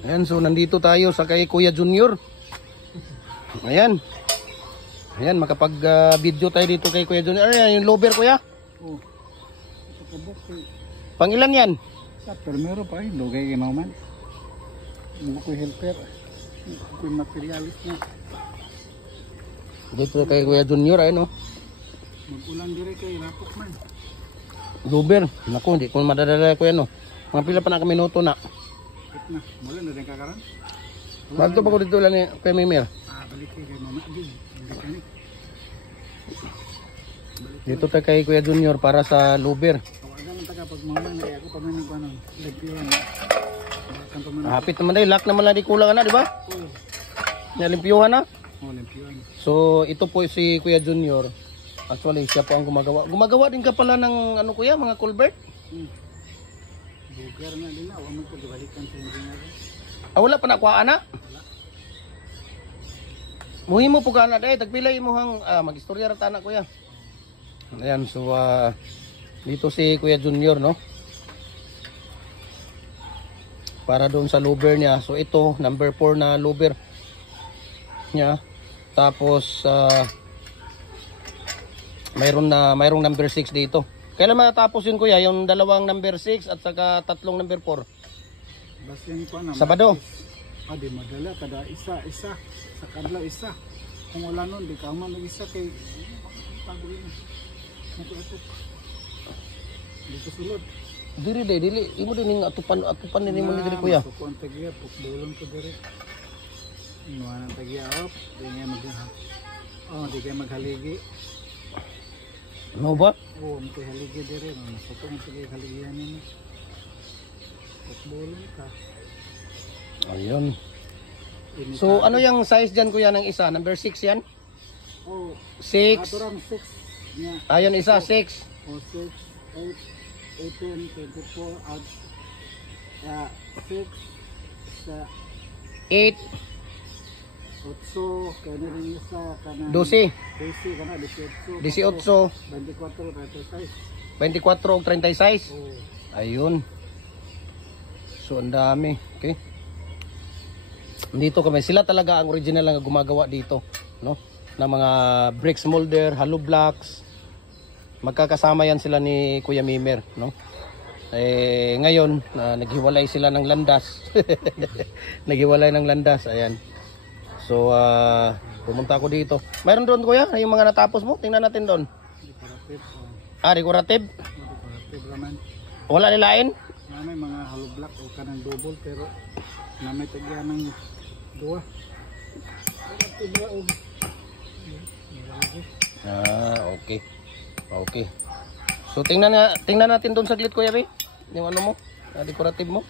Ayan, so nandito tayo sa kay Kuya Junior. Ayan. Ayan, makapag-video tayo dito kay Kuya Junior. Ayan, yung lover kuya. Oh. Ito kabok kay. Pangilan yan? Sa permero pa eh, lugay ginaman. Hindi ko helper. Ako yung materialis na. Dito kay Kuya Junior, ayun o. Mag-ulan dire kay Rapok man. Lover. Naku, hindi ko madadala kuya no. Mga pila pa na kami minuto na. Na, mula na din kakaran. Magto pa ko dito lang ni Kuya Mimir. Balik kay mama din. Hindi kani. Dito tayo kay Kuya Junior para sa lover. Tawagan ng taga pag mama na ako pa man ko ano. Lagyan. Kan pa man. Hapit naman dahil lock naman lang di kulang na, di ba? Oh. Nalimpyuhan na. Oh, limpian. So ito po si Kuya Junior. Actually siya po ang gumagawa. Gumagawa din ka pala ng ano kuya, mga culvert? Bugar na din na, wala mo ko dibalikan sa engineer. Ah, wala pa nakuha na? Muhimo po ka na dahil, tagpilay mo hang mag-istorya rata na kuya. Ayan, so dito si Kuya Junior, no? Para doon sa lover niya. So ito, number 4 na lover niya. Tapos mayroong number 6 dito. Kailan matapos yun kuya? Yung dalawang number 6 at saka tatlong number 4? Basin ko na. Sabado? Di madala. Kada isa. Sa kadlaw isa. Kung wala nun, di ka man mag-isa kay pagawin na. Ito. Dito sulod. Dili. Imo din yung atupan din mo ni diri kuya. Masukuan tagiya. Pukbulon ko diri. Inuwanan tagiya. Di kayo maghaligi. Ano ba? Oo, may haligi diri. Masukong tagiya haligihan nila. Pukbulon ka. Ayun. So ano yung size dyan kuya ng isa? Number 6 yan? Oh, 6. aturang 6 niya. Ayun isa, 6. O 6, 8, 18, 24, out. 6, sa 8, 8, kaya rin isa, kanan. 12, 12, kanan, 18, 18, 24, 24 o 36. 36. Oh, Ayun. So ang dami. Okay. Dito kami. Sila talaga ang original lang gumagawa dito. No? Na mga bricks molder, hollow blocks. Magkakasama yan sila ni Kuya Mimer. No? Ngayon, naghiwalay sila ng landas. Naghiwalay ng landas. Ayan. So, pumunta ako dito. Mayroon doon kuya? Yung mga natapos mo? Tingnan natin doon. decorative. Decorative? Decorative naman. Wala nilain? May mga hollow block o kanang double pero na may tagyan ng duwa. Okay. Okay. So tingnan natin doon saglit kuya Bay. Yung ano mo? Decorative mo.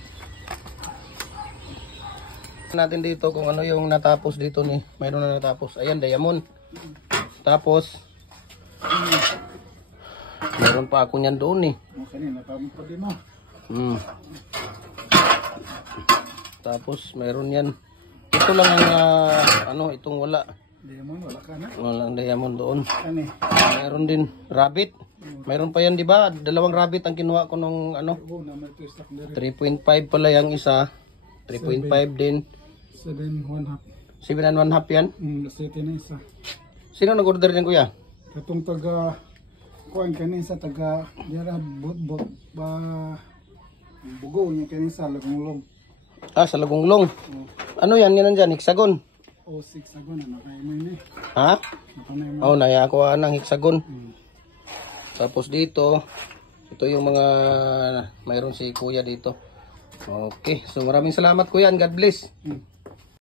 Natin dito kung ano yung natapos dito ni. Mayroon na natapos. Ayan, diamond. Tapos meron pa ako niyan doon eh. Okay, natapos pa din mo. Tapos mayroon yan. Ito lang ang itong wala. Diamond, wala ka na. Walang diamond doon. Ano eh? Mayroon din rabbit. Mayroon pa yan, di ba? Dalawang rabbit ang kinuha ko nung ano. Oo, naman ito stock na rin. 3.5 pala yung isa. 3.5 din. 7.5. 7 and 1 half yan. City na isa. Sino nag-order din kuya? Katong taga kuan kanin sa taga dira bugo niya kanin sa Lagunglong. Sa Lagunglong. Ano yan? Yan nandyan, hexagon. O 6 agon na kay mo ni. Ha? Oh, naya ko ng hexagon. Tapos dito, ito yung mga mayroon si kuya dito. Okay, so maraming salamat kuya and God bless.